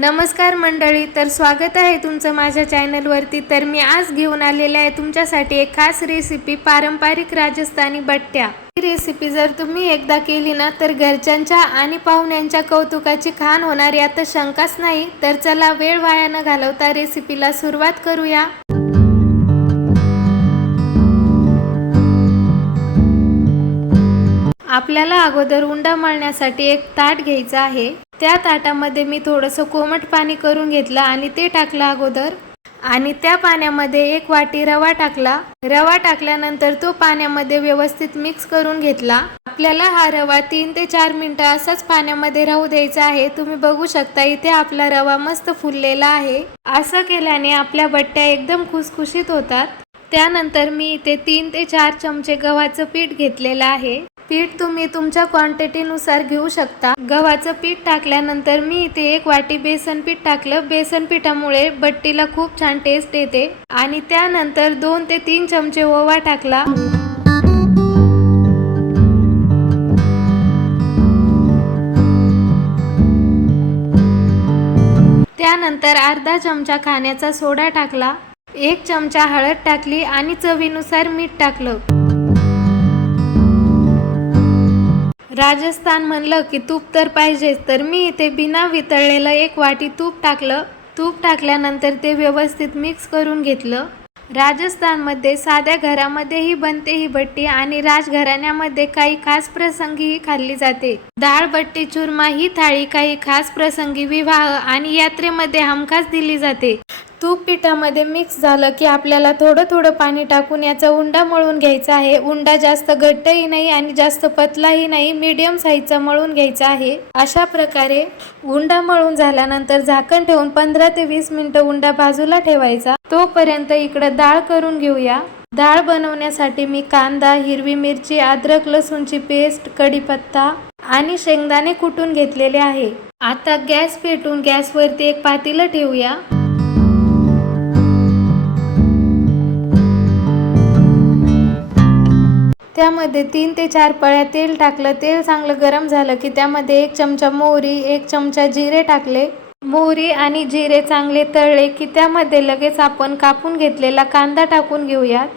नमस्कार मंडळी तर स्वागत आहे तुमचं माझ्या चॅनलवरती. तर मी आज घेऊन आलेले आहे तुमच्यासाठी एक खास रेसिपी पारंपरिक राजस्थानी बट्ट्या. ही रेसिपी जर तुम्ही एकदा केली ना तर घरच्यांच्या आणि पाहुण्यांच्या कौतुकाची खाण होणार यात शंकाच नाही. तर चला वेळ वाया न घालवता रेसिपीला सुरुवात करूया. आपल्याला अगोदर उंडा मळण्यासाठी एक ताट घ्यायचा आहे. त्या ताटामध्ये मी थोडंसं कोमट पाणी करून घेतलं आणि ते टाकलं अगोदर. आणि त्या पाण्यामध्ये एक वाटी रवा टाकला. रवा टाकल्यानंतर तो पाण्यामध्ये व्यवस्थित मिक्स करून घेतला. आपल्याला हा रवा तीन ते चार मिनटं असाच पाण्यामध्ये राहू द्यायचा आहे. तुम्ही बघू शकता इथे आपला रवा मस्त फुललेला आहे. असं केल्याने आपल्या बट्ट्या एकदम खुसखुशीत होतात. त्यानंतर मी इथे तीन ते चार चमचे गव्हाचं पीठ घेतलेलं आहे. पीठ तुम्ही तुमच्या क्वांटिटीनुसार घेऊ शकता. गव्हाचं पीठ टाकल्यानंतर मी इथे एक वाटी बेसन पीठ टाकलं. बेसन पिठामुळे बट्टीला खूप छान टेस्ट येते. आणि त्यानंतर दोन ते तीन चमचे ओवा टाकला. त्यानंतर अर्धा चमचा खाण्याचा सोडा टाकला. एक चमचा हळद टाकली आणि चवीनुसार मीठ टाकलं. राजस्थान म्हणलं की तूप तर पाहिजेच तर मी इथे बिना वितळलेलं एक वाटी तूप टाकलं. तूप टाकल्यानंतर ते व्यवस्थित मिक्स करून घेतलं. राजस्थानमध्ये साध्या घरामध्येही बनते ही बट्टी आणि राजघराण्यामध्ये काही खास प्रसंगीही खाल्ली जाते. डाळ बट्टी चुरमा ही थाळी काही खास प्रसंगी विवाह आणि यात्रेमध्ये हमखास दिली जाते. तूप पिठामध्ये मिक्स झालं की आपल्याला थोडं थोडं पाणी टाकून याचा उंडा मळून घ्यायचा आहे. उंडा जास्त घट्टही नाही आणि जास्त पतलाही नाही मीडियम साईजचा मळून घ्यायचा आहे. अशा प्रकारे उंडा मळून झाल्यानंतर झाकण ठेवून पंधरा ते वीस मिनिटं उंडा बाजूला ठेवायचा. तोपर्यंत इकडं डाळ करून घेऊया. डाळ बनवण्यासाठी मी कांदा हिरवी मिरची अद्रक लसूणची पेस्ट कढीपत्ता आणि शेंगदाणे कुटून घेतलेले आहे. आता गॅस पेटून गॅसवरती एक पातेलं ठेवूया. त्यामध्ये तीन ते चार पळ्या तेल टाकलं तेल चांगलं गरम झालं की त्यामध्ये एक चमचा मोहरी एक चमचा जिरे टाकले. मोहरी आणि जिरे चांगले तळले की त्यामध्ये लगेच आपण कापून घेतलेला कांदा टाकून घेऊयात.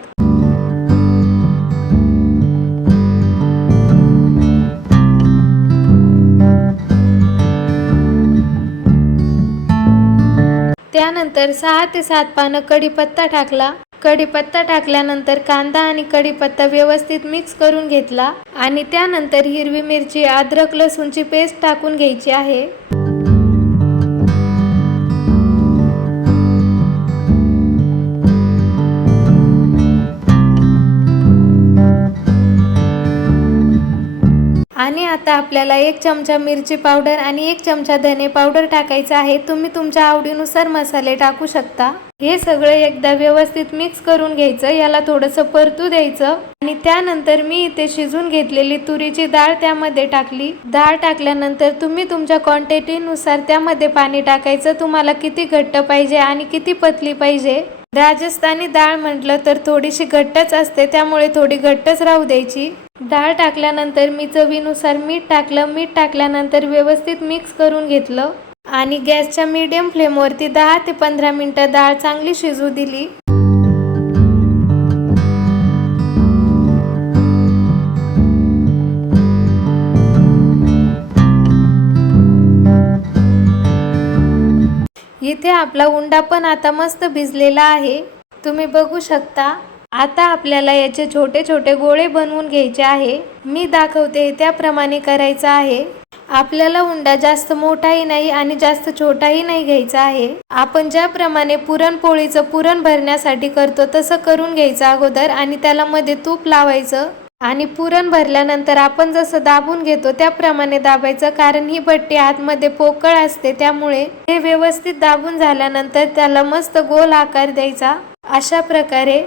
त्यानंतर सहा ते सात पानं कढीपत्ता टाकला. कढीपत्ता टाकल्यानंतर कांदा आणि कढीपत्ता व्यवस्थित मिक्स करून घेतला आणि त्यानंतर हिरवी मिरची अद्रक लसूणची पेस्ट टाकून घ्यायची आहे. आता आपल्याला एक चमचा मिरची पावडर आणि एक चमचा धने पावडर टाकायचा आहे. तुम्ही तुमच्या आवडीनुसार मसाले टाकू शकता. हे सगळं एकदा व्यवस्थित मिक्स करून घ्यायचं. याला थोडंसं परतू द्यायचं. आणि त्यानंतर मी इथे शिजून घेतलेली तुरीची डाळ त्यामध्ये टाकली. डाळ टाकल्यानंतर तुम्ही तुमच्या क्वांटिटीनुसार त्यामध्ये पाणी टाकायचं. तुम्हाला किती घट्ट पाहिजे आणि किती पतली पाहिजे. राजस्थानी डाळ म्हटलं तर थोडीशी घट्टच असते. त्यामुळे थोडी घट्टच राहू द्यायची. डाळ टाकल्यानंतर मी चवीनुसार मीठ टाकलं. मीठ टाकल्यानंतर व्यवस्थित मिक्स करून घेतलं. आणि गॅसच्या मीडियम फ्लेमवरती दहा ते पंधरा मिनटं डाळ चांगली शिजू दिली. इथे आपला उंडा पण आता मस्त भिजलेला आहे. तुम्ही बघू शकता. आता आपल्याला याचे छोटे छोटे गोळे बनवून घ्यायचे आहे. मी दाखवते त्याप्रमाणे करायचं आहे. आपल्याला उंडा जास्त मोठाही नाही आणि जास्त छोटाही नाही घ्यायचा आहे. आपण ज्याप्रमाणे पुरणपोळीचं पुरण भरण्यासाठी करतो तसं करून घ्यायचं अगोदर आणि त्याला मध्ये तूप लावायचं. आणि पुरण भरल्यानंतर आपण जसं दाबून घेतो त्याप्रमाणे दाबायचं कारण ही भट्टी आतमध्ये पोकळ असते त्यामुळे हे व्यवस्थित दाबून झाल्यानंतर त्याला मस्त गोल आकार द्यायचा. अशा प्रकारे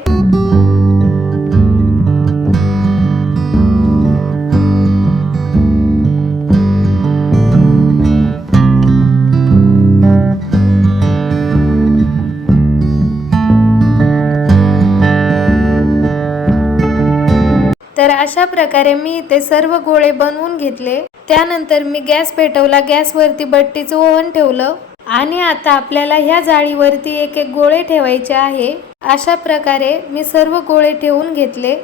अशा प्रकारे मी ते सर्व गोळे बनवून घेतले. त्यानंतर मी गॅस पेटवला गॅसवरती बट्टीचं ओव्हन ठेवलं. आणि आता आपल्याला ह्या जाळीवरती एक एक गोळे ठेवायचे आहे. अशा प्रकारे मी सर्व गोळे ठेवून घेतले.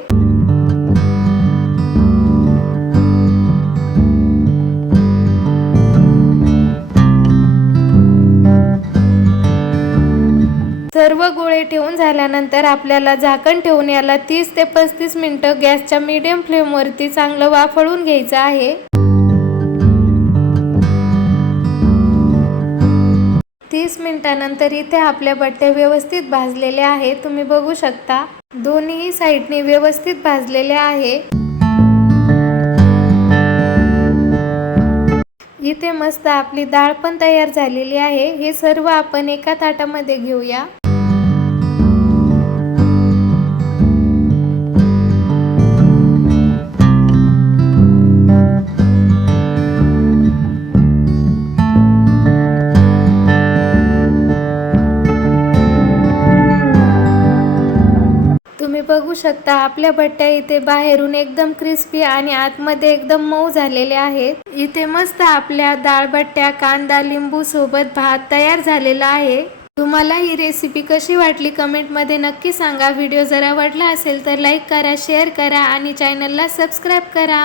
सर्व गोळे ठेवून झाल्यानंतर आपल्याला झाकण ठेवून याला तीस ते पस्तीस मिनिटं गॅसच्या मीडियम फ्लेमवरती चांगलं वाफळून घ्यायचं आहे. तीस मिनिटानंतर इथे आपल्या बट्ट्या व्यवस्थित भाजलेल्या आहेत. तुम्ही बघू शकता. दोन्ही साईडने व्यवस्थित भाजलेल्या आहे. इथे मस्त आपली डाळ पण तयार झालेली आहे. हे सर्व आपण एका ताटामध्ये घेऊया. बघू शकता. आपल्या भट्ट्या इथे बाहेरून एकदम क्रिस्पी आणि आतमध्ये एकदम मऊ झालेले आहेत. इथे मस्त आपल्या डाळ भट्ट्या कांदा लिंबू सोबत भात तयार झालेला आहे. तुम्हाला ही रेसिपी कशी वाटली कमेंटमध्ये नक्की सांगा. व्हिडिओ जर आवडला असेल तर लाईक करा शेअर करा आणि चॅनलला सबस्क्राईब करा.